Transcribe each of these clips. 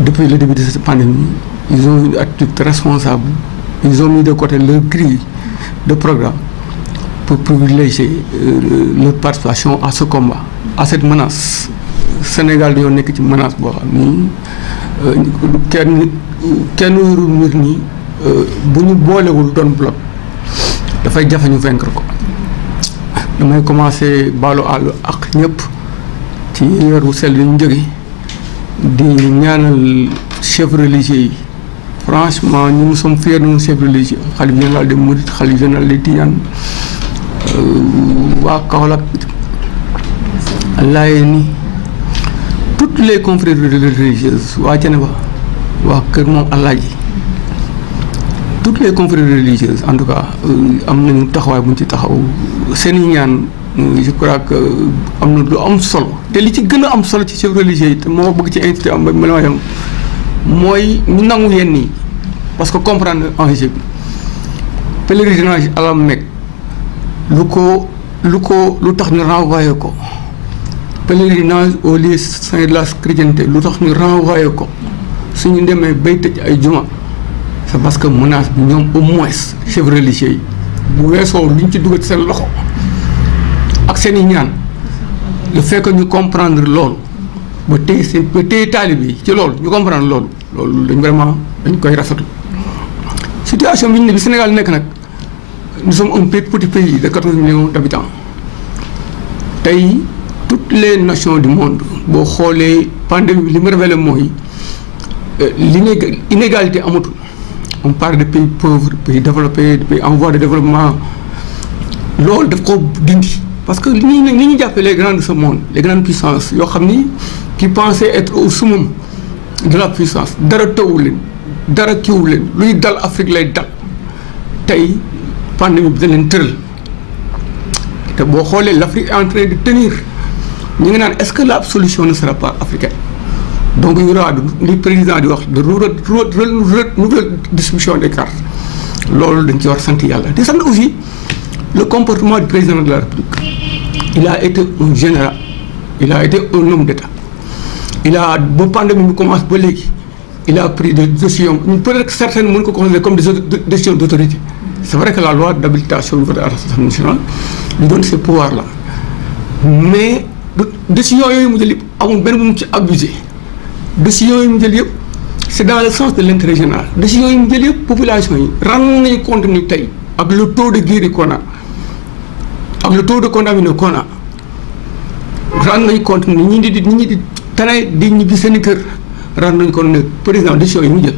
depuis le début de cette pandémie, ils ont une attitude responsable. Ils ont mis de côté leur grille de programme pour privilégier leur participation à ce combat, à cette menace. Sénégal dañoo nekk ci menace boo xam ni kenn wérul mbir ni bu ñu boolewul doon bloc dafay jafe ñu vaincre ko. damay commencé baalu àll ak ñëpp ci weer wu sell yi ñu jóge di ñaanal chef religieux yi. Franchement, nous sommes fiers de nos chefs religieux. Khalife général des Mourides, Khalife général des Tidianes, waa Kaolack, Layène, toutes les confréries religieuses, waa Thiénaba, waa Kër Mom Alaaji, toutes les confréries religieuses, en tout cas, am nañu taxawaay bu ñu ci taxaw seen i ñaan je crois que am na lu am solo te li ci gën a am solo ci chef religieux yi te moo bëgg ci incité am meloyam mooy ñu nangu yenn yi parce que comprendre enjeu bi pèlerinage à la Mecque lu tax ñu renvoyé ko pèlerinage au lieu saint de la chrétienté lu tax ñu renvoyé ko suñu demee bay tëj ay juma c'est parce que menace bi ñoom au moins chef religieux yi bu weesoo lu ñu ci dugal seen loxo ak seen i ñaan le fait que ñu comprendre loolu ba téye taalib yi ci loolu ñu comprendre loolu dañ vraiment dañ koy rafetlu situation bi ñu ne bi Sénégal nekk nag nous sommes un petit pays de 14 millions d'habitants tey toutes les nations du monde boo xoolee pandémie bi li mu révélé mooy l'inégalité amatul on parle de pays pauvres pays développés de pays en voie de développement loolu daf ko dindi parce que li ñu jàppee les grands de ce monde les grandes puissances yoo xam ni qui pensaient être au summum de la puissance dara tëwu leen dara kiwu leen luy dal Afrique lay dal tey pandémie bi da leen tëral te boo xoolee l'Afrique est en train de tenir ñu ngi naan est-ce que la solution ne sera pas africaine donc il y aura li président di wax de nouvelle distribution des cartes loolu dañ ci war sant yàlla di sant aussi le comportement du président de la République. Il a été un général, il a été un homme d'État. Il a, ba pandémie bi commence ba léegi, il a pris des décisions peut-être que certaines mën ko considérer comme des décisions d'autorité. C'est vrai que la loi d'habilitation au niveau de l'Assemblée nationale lui donne ces pouvoirs-là, mais décisions yooyu mu jël yëpp amul benn bu mu ci abusé. Décisions yooyu mu jël yëpp c'est dans le sens de l'intérêt général. Décisions yooyu mu jël yëpp population yi rendre nañu compte ni tey ak le taux de guéri qu'on a ak le taux de contaminé qu'on a rendre nañu compte ni ñi di tane di ñibbi seen i kër rendre nañu compte ne président décision yi mu jël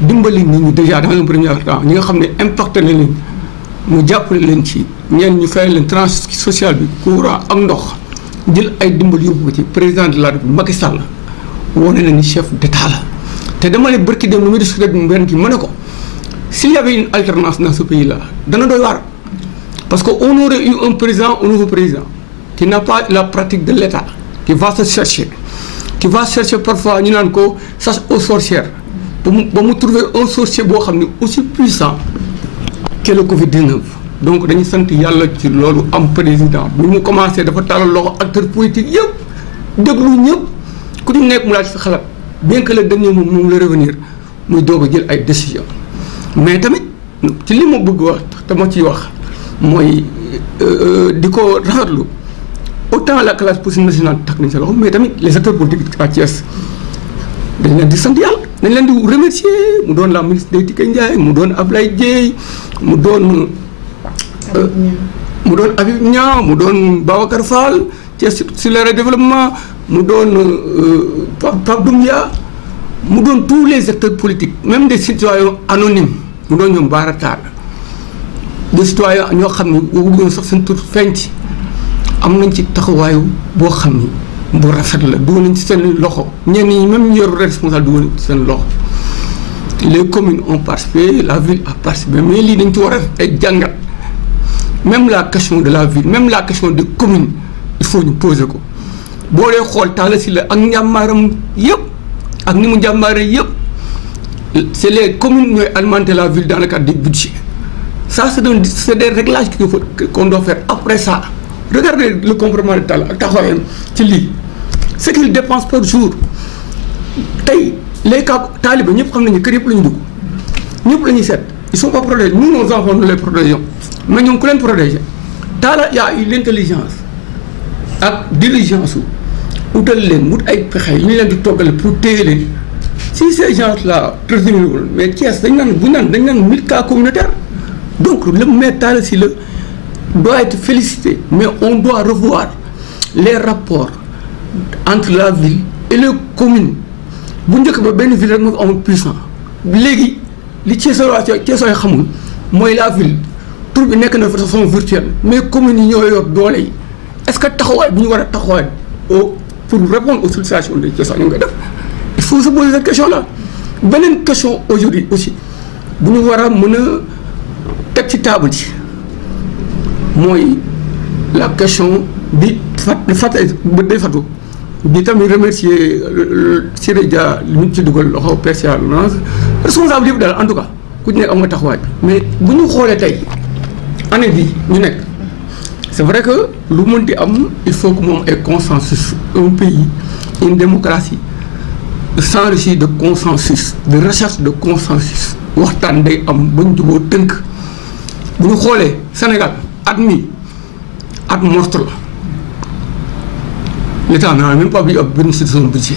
dimbali nit ñi déjà dans un premier temps ñi nga xam ne impacté na leen mu jàppale leen ci ñenn ñu fay leen tranche sociale bi courant ak ndox jël ay dimbali yóbbu ko ci président de la République Macky Sall wane na ni chef d'état la te dama ne bërki dem lu muy discuté bi benn ki ma ne ko s'il y avait une alternance dans ce pays là dana doy waar parce que on aurait eu un président, un nouveau président qui n'a pas la pratique de l'État, qui va se chercher parfois ñu naan ko chasse aux sorcières ba mu trouver un sorcier boo xam ne aussi puissant que le Covid-19. donc dañuy sant yàlla ci loolu am président bu mu commencé dafa tàllal loxo acteurs politiques yëpp déglu ñëpp ku ci nekk mu laaj sa xalaat bien que le dernier moom la revenir muy doog a jël ay décisions mais tamit ci li ma bëgg wax te ma ciy wax mooy di ko rafetlu autant la classe politique nationale takk nañ sa loxo mais tamit les acteurs politiques à Thiès dañ leen di sant yàlla dañ leen di remercier mu doon la ministre Ndeye Tické Ndiaye mu doon Ablaye Dièye mu doon Habib Niang mu doon Babacar Fall Thiès sur le développement mu doon Pape Doumbia mu doon tous les acteurs politiques même des citoyens anonymes mu doon ñoom Bara Tall des citoyens ñoo xam ne wóobu sax seen tur feeñ ci am nañ ci taxawaayu boo xam ni bu rafet la dugal nañ ci seen loxo ñenn ñi même ñu yor responsable dugal nañ ci seen loxo les communes ont participé la ville a participé mais lii dañ ci war a ay jàngat même la question de la ville même la question des communes il faut ñu poser ko boo dee xool Talla Sylla ak njàmbaaram yëpp ak ni mu njàmbaaree yëpp c'est les communes ñooy alimenter la ville dans le cadre du budget ça c'est des réglages qu'on doit faire après ça. Regardez le comportement de Talla ak taxawaayam ci lii ce qu'il dépense par jour tey les cas talibé ñëpp xam nañu kër yëpp la ñu dugg ñëpp la ñuy seet ils sont pas protégés nous nos enfants nous les protégeons mais ñoom ku leen protéger taala y a eu l'intelligence ak diligence utal leen wut ay pexe yu ñu leen di toggale pour téye leen si ces gens là prévenus mais Thiès dañ naan 1000 cas communautaires donc le maire Talla Sylla doit être félicité mais on doit revoir les rapports entre la ville et les communes bu njëkk ba benn ville rek moo fi amul puissant léegi li Thiessois xamul mooy la ville tur bi nekk na de façon virtuelle mais communes yi ñoo yor doole yi est-ce que taxawaay bu ñu war a taxawaay pour répondre aux sollicitations des Thiessois ñu ngi koy def il faut se poser cette question là beneen question aujourd'hui aussi bu ñu war a mën a teg ci table ji mooy la question bi day fatu bi tamit remercier Siré Dia li mu ci dugal loxo persia responsable yëpp daal en tout cas ku ci nekk am nga taxawaay mais bu ñu xoolee tey année bi ñu nekk c'est vrai que lu mën di am il faut que moom ay consensus un pays une démocratie s'enrichit de consensus de recherche de consensus waxtaan day am ba ñu juboo tënk bu ñu xoolee Sénégal at mi at monstre la l'État n'a même pas bénéficié de son budget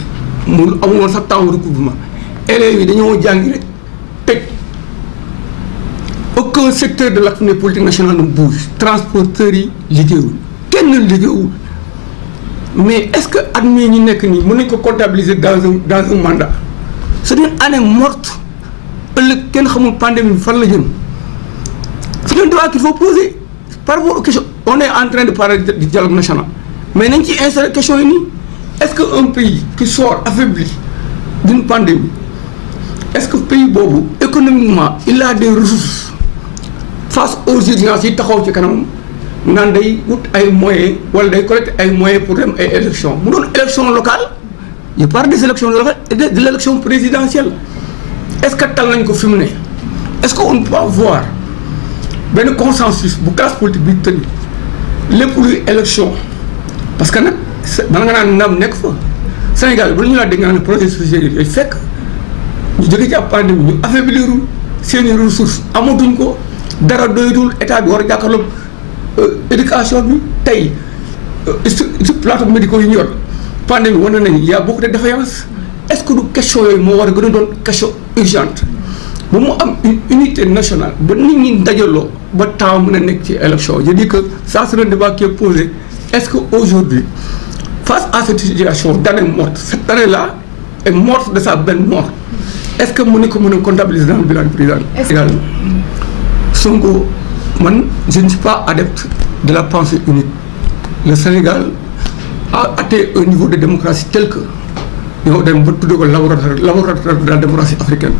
mu amul woon sax temps recouvrement élèves yi dañoo jàngi rek teg aucun secteur de l'activité politique nationale ne bouge transporteurs yi liggéeyul kenn liggéeyul mais est-ce que at mii ñu nekk nii mën nañ ko comptabiliser dans un mandat c'est une année morte ëllëg kenn xamul pandémie bi fan la jëm c'est un débat qu'il faut poser par rapport aux questions on est en train de parler du dialogue national mais nañ ci installer question yi nii est-ce que un pays qui sort affaibli d'une pandémie est-ce que pays boobu économiquement il a des ressources face aux urgences yi taxaw ci kanam naan day wut ay moyens wala day collecter ay moyens pour dem ay élections mu doon élection locale je parle des élections locales et de l'élection présidentielle est-ce que tal nañ ko fi mu ne est-ce que on peut voir benn consensus bu classe politique bi tënk lépp luy élection parce que nag bala nga naan ndam nekk fa Sénégal bu ñu laa dégg nga naan projet société yi fekk ñu jóge ci ab pandémie ñu affaiblirul seeni ressources amatuñ ko dara doyatul état bi war a jàkkaarloog éducation bi tey ci plateau médicaux yi ñu yor pandémie wane nañu y a beaucoup de défaillances est-ce que du question yooyu moo war a gën a doon question urgente ba mu am une unité nationale ba nit ñi dajaloo ba temps mën a nekk ci élection je dis que ça c'est un débat qui est posé est-ce que aujourd'hui face à cette situation d'année morte cette année-là est morte de sa belle mort est-ce que mën a comptabiliser dans le bilan présidentiel Sonko man je ne suis pas adepte de la pensée unique le Sénégal a atteint un niveau de démocratie tel que ñoo dem ba tuddee ko laboratoire de la démocratie africaine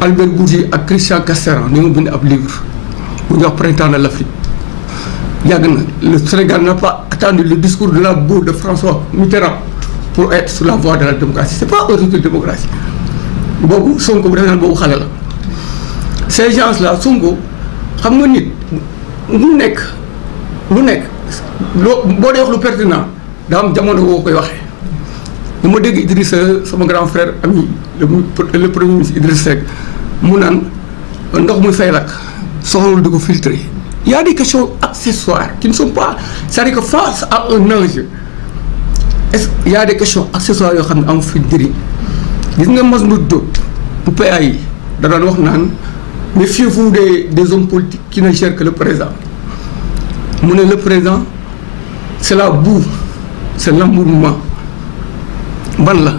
Albert Bourgi ak Christian Casteran ni mu bind ab livre bu ñuy wax printemps de l'Afrique yàgg na le Sénégal n'a pas attendu le discours de la bourre de François Mitterrand pour être sur la voie de la démocratie c'est pas un recul de démocratie boobu Sonko bu defee naan boobu xale la ces gens là Sonko xam nga nit lu nekk loo boo dee wax lu pertinent daa am jamono boo koy waxee dama dégg Idrissa sama grand frère ami le premier ministre Idrissa Seck mu naan ndox muy fay lakk soxlawul di ko filtrer il y a des questions accessoires qui ne sont pas c'est-à-dire que face à un enjeu est-ce il y a des questions accessoires yoo xam ne am fi njëriñ gis nga Masmoud Diop bu PA yi da doon wax naan méfiez-vous des hommes politiques qui ne gèrent que le présent mu ne le présent c'est la boue c'est l'embournement ban la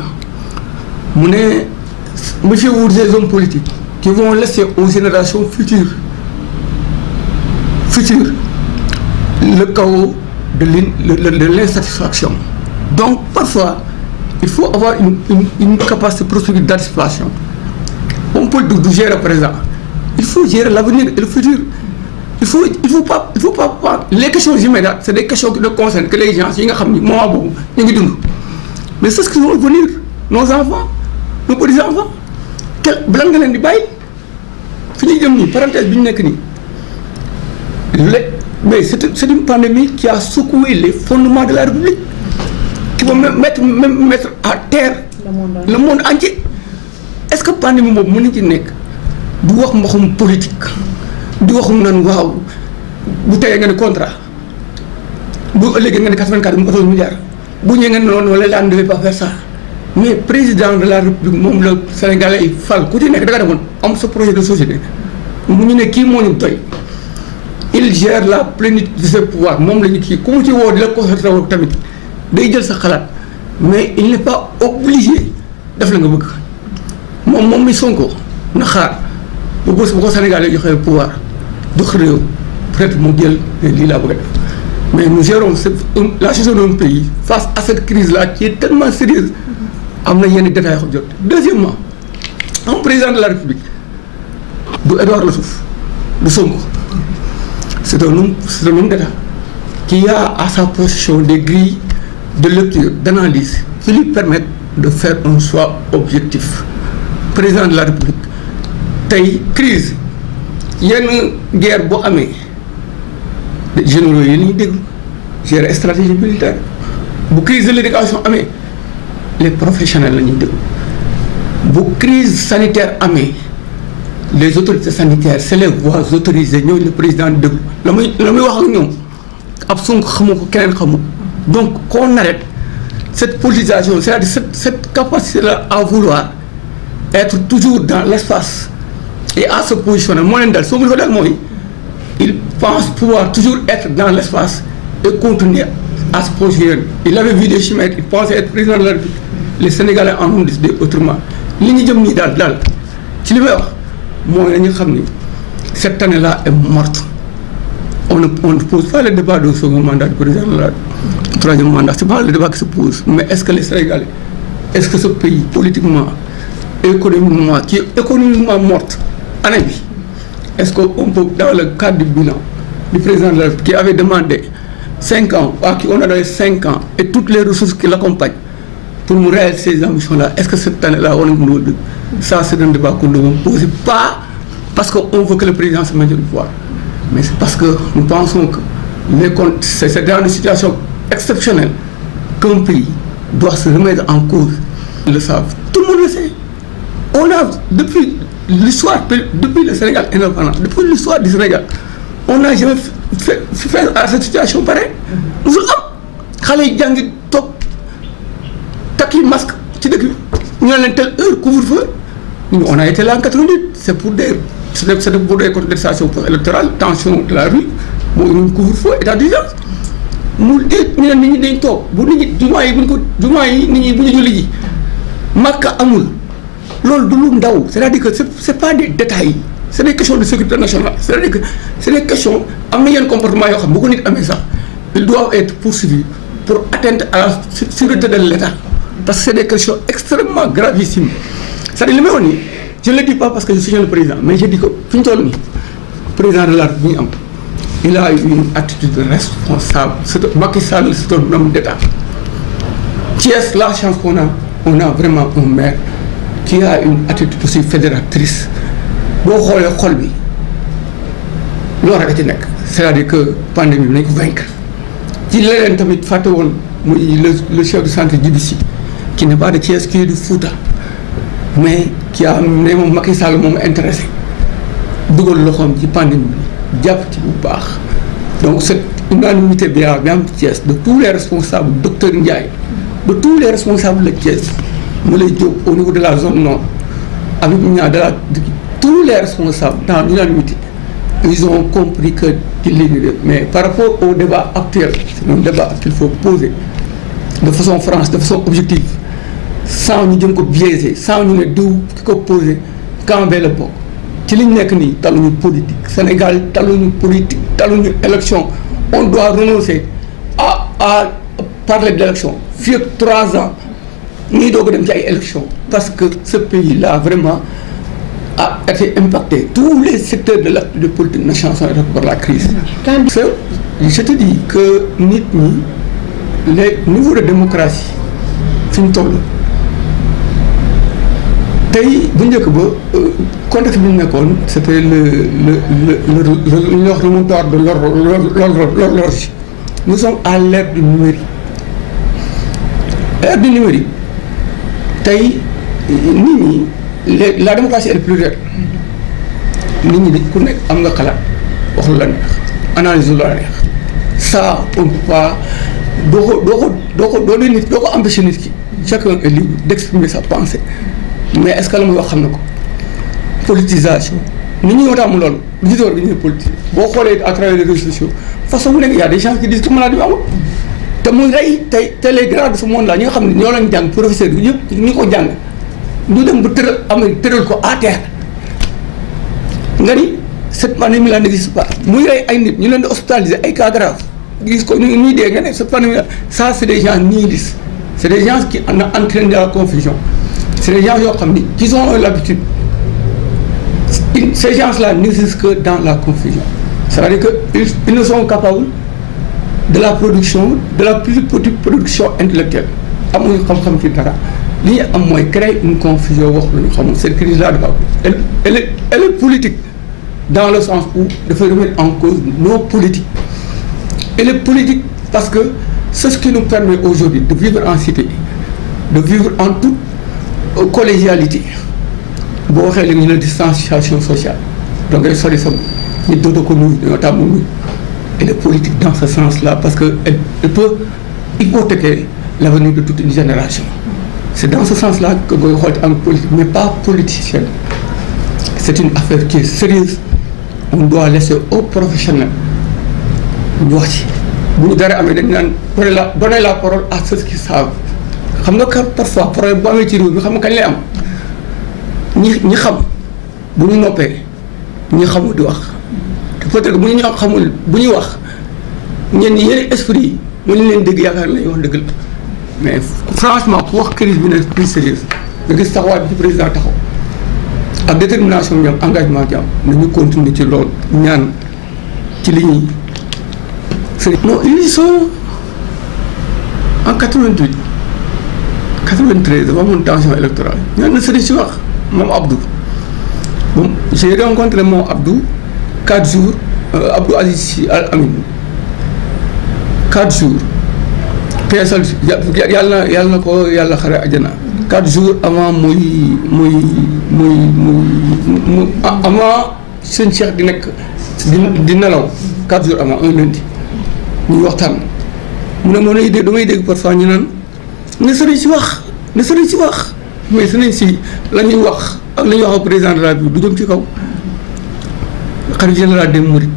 mu ne méfiez-vous des hommes politiques qui vont laisser aux générations futures le chaos de l'insatisfaction. Donc parfois il faut avoir une capacité procédure d'anticipation. On peut gérer le présent, il faut gérer l'avenir et le futur. Il faut pas les questions immédiates c'est des questions qui ne concernent que les gens yi nga xam ni moment boobu ñu ngi dund mais c'est ce qui vont venir nos enfants nos petits-enfants bala nga leen di bàyyi fi ñuy jëm nii parenthèse bi ñu nekk nii mais c'est une pandémie qui a secoué les fondements de la République qui va mettre à terre le monde entier est-ce que pandémie boobu mën na ci nekk du wax mbaxum politique du waxum nan waaw bu teyee nga ne contrat bu ëllëgee nga ne 84 mu 14 milliards bu ñëwee nga ne noonu wala la ne devait pas faire ça mais président de la république moom la Sénégalais yi fal ku ci nekk da nga demoon am sa projet de société mu ñu ne kii moo ñu doy il gère la plénitude de ses pouvoirs moom la ñu kii ku mu ci woo di la concerté woo tamit day jël sa xalaat mais il n'est pas obligé def la nga bëgg moom mi Sonko na xaar bu bës bu ko Sénégalais joxee pouvoir jox réew peut-être mu jël lii laa bëgg a def mais nous gérons la gestion d'un pays face à cette crise-là qui est tellement sérieuse am na yenn détails yoo jot. Deuxièmement un président de la République du Edouard Lassouf du Sonko c'est un homme d'État qui a à sa possession des grilles de lecture, d'analyse qui lui permettent de faire un choix objectif. Président de la République tey crise yenn guerre boo amee généraux yi la ñuy déglu gérer stratégie militaire bu crise de l'éducation amee les professionnels la ñuy déglu bu crise sanitaire amee les autorités sanitaires c'est les voies autorisées ñooñu le président di déglu la muy wax ak ñoom ab Sonko xamu ko keneen xamu donc qu'on arrête cette politisation c'est-à-dire cette capacité-là à vouloir être toujours dans l'espace et à se positionner moo leen dal soo mu dafa dal mooy il pense pouvoir toujours être dans l'espace et continuer à se positionner. Il avait vu des chimères, il pensait être président de la République. Les Sénégalais en ont décidé autrement. li ñu jëm nii daal ci li may wax mooy dañu xam ni cette année-là est morte. On ne pose pas le débat de second mandat du président de la troisième mandat, c'est pas le débat qui se pose. Mais est-ce que les Sénégalais, est-ce que ce pays politiquement, économiquement, qui est économiquement morte, année bi, est-ce qu'on peut, dans le cadre du bilan du président de la République qui avait demandé 5 ans, à qui on a donné 5 ans, et toutes les ressources qui l'accompagnent pour nous réaliser ces ambitions-là, est-ce que cette année-là, on a ça c'est un débat qu'on ne doit poser, pas parce qu'on veut que le président se maintienne au pouvoir, mais c'est parce que nous pensons que c'est dans une situation exceptionnelle qu'un pays doit se remettre en cause. Ils le savent, tout le monde le sait. On a, depuis l'histoire, depuis le Sénégal indépendant, depuis l'histoire du Sénégal, on n'a jamais fait à cette situation pareille. Nous avons takki masque ci dëkk bi ñu ne leen telle heure couvre-feu on a été là en 88 c'est pour des contestations électorales tension de la rue moo ñu couvre-feu état d'urgence mu dee ñu ne nit ñi dañ toog bu nit ñi jumaa yi nit ñi bu ñu julli ji Makka amul loolu du lu ndaw c'est-à-dire que c'est pas des détails c'est des questions de sécurité nationale c'est-à-dire que c'est des questions am na yenn comportement yoo xam bu ko nit amee sax ils doivent être poursuivis pour atteinte à la sûreté de l'État. Parce que c'est des questions extrêmement gravissimes. C'est-à-dire, je ne le dis pas parce que je suis le président, mais je dis que le président de la République, il a eu une attitude responsable. Macky Sall, c'est un homme d'État. Qui est la chance qu'on a? On a vraiment un maire qui a une attitude aussi fédératrice. C'est-à-dire que la pandémie, on est vaincre. Il est le chef de centre Djibici, qui n'est pas de Thiès, qui est du Fouta, mais qui a même Macky Sall intéressé. Dougal loxom ci pandémie bi japp ci bu baax. Donc cette unanimité bien Thiès de tous les responsables, docteur Ndiaye, de tous les responsables de Thiès, Moulay Diop au niveau de la zone nord, avec tous les responsables dans l'unanimité, ils ont compris que mais par rapport au débat actuel, c'est un débat qu'il faut poser de façon franche, de façon objective, sans nous biaiser, sans nous poser quand le bon. Ci liñ nekk nii taluñu politique Sénégal taluñu politique taluñu élection on doit renoncer à parler d'élection fii ak 3 ans ñuy doog a dem ci ay élection parce que ce pays là vraiment a été impacté. Tous les secteurs de l'activité politique nationale sont impactés par la crise. Je te dis que les niveaux de démocratie fi ñu toll tey bu njëkk ba contexte bi ñu nekkoon c'était le remontoire de l'horloge. Nous sommes à l'ère du numérique. L'ère du numérique tey nit ñi la démocratie elle est plurielle nit ñi dañ ku nekk am nga xalaat wax lu la neex analyse lu la neex ça on peut pas doo nit doo ko empêcher nit ki chacun est libre d'exprimer sa pensée mais est-ce que la muy wax xam na ko politisation nit ñi ñoo tàmm loolu viseur bi ñu ne politique boo xoolee à travers les réseaux sociaux façon bu nekk y a des gens qui disent que maladie bi amul te muy rey te les grands de ce monde là ñi nga xam ne ñoo lañ jàng professeur bi yëpp ñi ko jàng ñu dem ba tëral ko à terre nga ni cette pandémie là n'existe pas muy rey ay nit ñu leen di hospitaliser ay cas grave gis ko ñuy dee nga ne cette pandémie là ça c'est des gens nihilistes c'est des gens qui entraînent de la confusion c'est des gens yoo xam ni qui ont l'habitude ces gens-là n'existent que dans la confusion c'est-à-dire que ils ne sont capables de la production de la plus petite production intellectuelle amuñu xam-xam ci dara li ñu am mooy créer une confusion wax lu ñu xamul cette crise-là dafa elle est politique dans le sens où dafay remettre en cause nos politiques elle est politique parce que c'est ce qui nous permet aujourd'hui de vivre en cité de vivre en toute collégialité boo waxee léegi ñu ne distanciation sociale donc ngay sori sa ñu dootoo ko nuyu dañoo tàmm nuyu elle est politique dans ce sens-là parce que elle peut hypothéquer l'avenir de toute une génération c'est dans ce sens-là que booy xool en politique mais pas politicienne c'est une affaire qui est sérieuse on doit laisser aux professionnels ñu wax ci bu ñu dara amee dañ naan donner la parole à ceux qui savent xam nga parfois problème bu amee ci réew mi xam nga kañ lay am ñi xam bu ñu noppee ñi xamul di wax te peut-être que bu ñu xamul bu ñuy wax ñenn yenn esprit yi mu ñu leen dégg yaakaar nañu wax dëgg la mais franchement ku wax crise bi ne plus sérieuse nga gis taxawaay bi ci président taxaw ak détermination bi am engagement bi am nañu continuer ci loolu ñaan ci li ñuy non ils sont en 88 93 dafa amoon tension électorale ñaan na sëriñ si wax moom Abdou bon j'ai rencontré moom Abdou 4 jours Abdou Aziz Sy Al Amine 4 jours peesal yàlla na ko yàlla xare àjjana 4 jours avant muy avant seen Cheikh di nekk di nelaw 4 jours avant un lundi ñuy waxtaan mu ne moo nay dégg damay dégg parfois ñu naan ne sëriñ si wax ne sëriñ si wax mais sëriñ si la ñuy wax ak la ñuy wax ak président de la République du jëm ci kaw xalifa général des mourides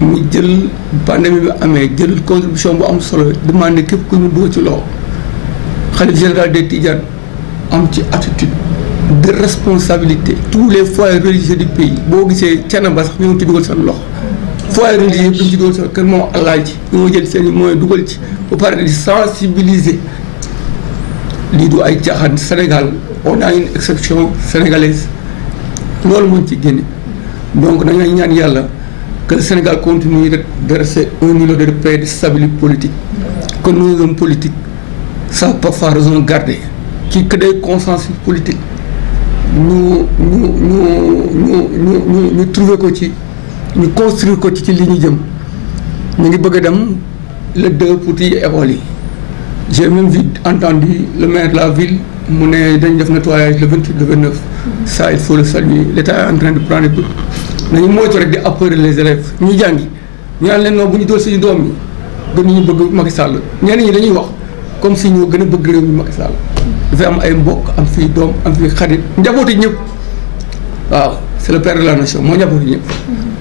mu jël pandémie bi amee jël contribution bu am solo demandé képp ku ñu dugg ci loxo xalifa général des Tidianes am ci attitude de responsabilité tous les foyers religieux du pays boo gisee Thiénaba sax ñoo ci dugal seen loxo foyers religieux yëpp dañ ci dugal seen kër moom Alaaji ñoo jël seen i moyens dugal ci ba pare di sensibiliser lii du ay caaxaan Sénégal on a une exception sénégalaise loolu moo ci génne donc da ngay ñaan yàlla que le Sénégal continue de rester un îlot de paix de stabilité politique que nos hommes politiques savent parfois raison garder que des consensus politiques ñu trouver ko ci ñu construire ko ci li ñu jëm ñu ngi bëgg a dem le 2 pour ci école yi j'ai même entendu le maire de la ville mu ne dañ def nettoyage le 28 le 29 ça il faut le saluer l'État est en train de prendre nañu moytu rek di apeurer les élèves ñuy jàngi ñu naan leen noonu bu ñu dool suñu doom yi gën ñu bëgg Macky Sall ñenn ñi dañuy wax comme si ñoo gën a bëgg réew mi Macky Sall dafay am ay mbokk am fii doom am fii xarit njabooti ñëpp waaw c'est le père de la nation moo njabooti ñëpp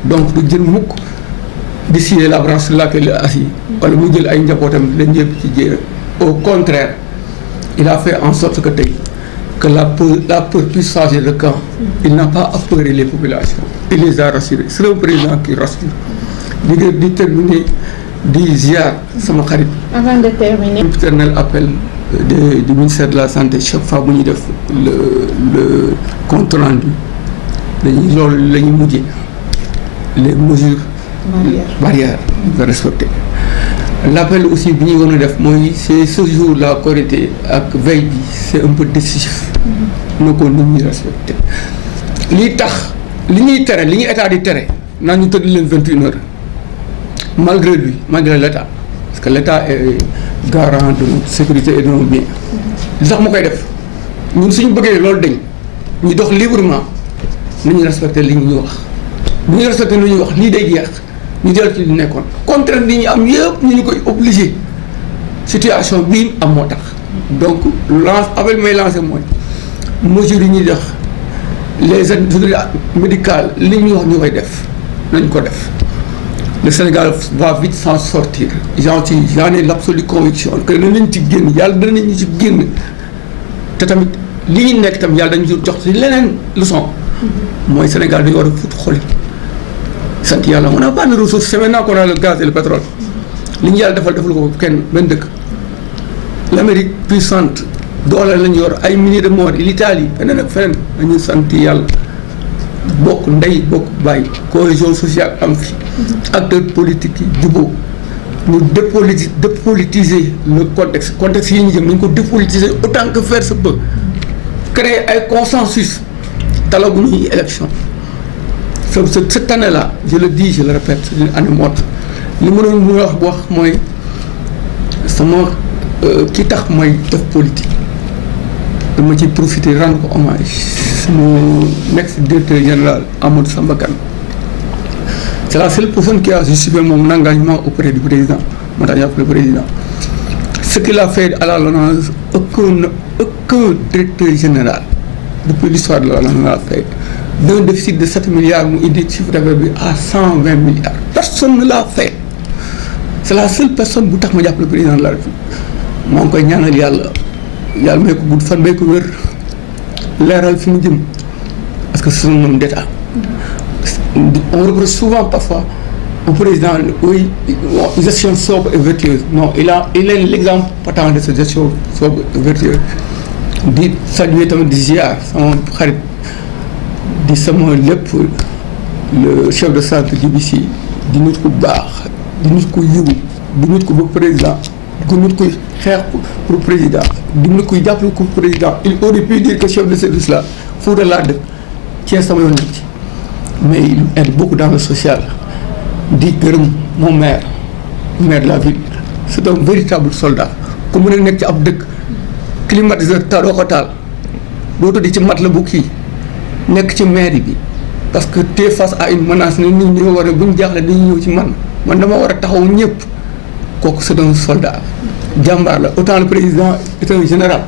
donc du jël mukk di scier la branche sur laquelle il est assis wala mu jël ay njabootam leen yëpp ci jéem au contraire il a fait en sorte que tey que la peur puisse changer de camp. Il n'a pas apeuré les populations. Il les a rassurés. C'est un président qui rassure. di terminer di ziar sama xarit. Avant de terminer. Éternel appel du ministère de la santé chaque fois bu ñuy def le compte rendu dañuy loolu la ñuy mujjee les mesures barrières de respecter. L'appel aussi bi ñuy war a def mooy c'est ce jour la Korité ak veille bi c'est un peu décisif na ko nit ñi respecté lii tax li ñuy tere li ñuy état di tere naa ñu tëdd leen 21 heures malgré lui malgré l'état parce que l'état est garant de notre sécurité et de nos biens li tax ma koy def ñun suñu bëggee loolu dañ ñu dox librement nañu respecté li ñuy wax bu ñu respecté li ñuy wax lii day jeex ñu dellu ci li nekkoon contrainte li ñu am yëpp ñu koy obligé situation bii am moo tax donc appel may lancé mooy mesures yi ñuy def les autorités médicales li ñuy wax ñu koy def nañ ko def le Sénégal va vite s'en sortir j'en ai l'absolue conviction que danañ ci génn yàlla danañu ci génn te tamit li ñu nekk tam yàlla dañu jox ci leneen leçon mooy Sénégal dañu war a fut xol sant yàlla on n'a pas de ressources c'est maintenant qu'on a le gaz et le pétrole li ñu yàlla defal ko kenn benn dëkk l'Amérique puissante doole lañu yor ay milliers de morts l'Italie feneen ak feneen dañu sant yàlla bokk ndey bokk bàyyi cohésion sociale am fi acteurs politiques yi jubóo ñu dépolitiser le contexte yi ñu jëm nañu ko dépolitiser autant que faire se peut créer ay consensus talagu ñuy élection cette année là je le dis je le répète c'est une année morte li mënoon mu wax mooy sama ki tax mooy def politique dama ci profiter rendre ko hommage sama ex-directeur général Amadou Samba Kane c'est la seule personne qui a justifié mon engagement auprès du président moo tax jàppale président ce qu'il a fait à la LONASE aucun directeur général depuis l'histoire de la LONASE a fait d'un déficit de 7 milliards mu indi chiffre d'affaires bi à 120 milliards personne ne l'a fait c'est la seule personne bu tax ma jàppale président de la République moo ngi koy ñaanal yàlla may ko gudd fan may ko wér leeral fi mu jëm parce que c'est un homme d'État on reproche souvent parfois au président oui gestion sobre et vertueuse non il est l'exemple patent de cette gestion sobre et vertueuse di saluer tamit di ziar sama xarit di sama lépp le chef de centre BBC di nit ku baax di nit ku yiw di nit ku bëgg président di nit kuy xeex pour président di nit kuy jàppale ko président il aurait pu dire que chef de service là Fouta laa dëkk Thiès sama yoon nekk ci mais il aide beaucoup dans le social di gërëm mon maire de la ville c'est un véritable soldat ku mën a nekk ci ab dëkk climatiseur doo ko taal doo tëdd ci mat la bu kii nekk ci mairie bi parce que t'es face à une menace ne nit ñi war a bu ñu jaaxle dañuy ñëw ci man dama war a taxaw ñëpp kooku c'est un soldat jàmbaar la autant le président est un général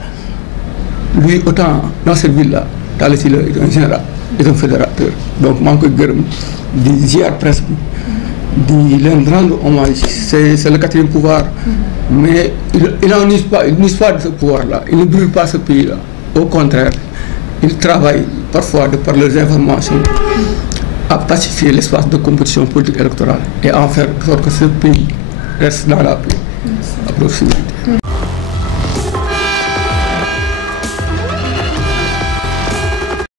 lui autant dans cette ville là Talla Sylla est un général est un fédérateur donc maa ngi koy gërëm di ziar presse bi di leen rendre hommage c'est le quatrième pouvoir mais il n'en use pas de ce pouvoir là il ne brûle pas ce pays là au contraire ils travaillent parfois de par leurs informations à pacifier l'espace de compétition politique électorale et en faire en sorte que ce pays reste dans la paix à proximité.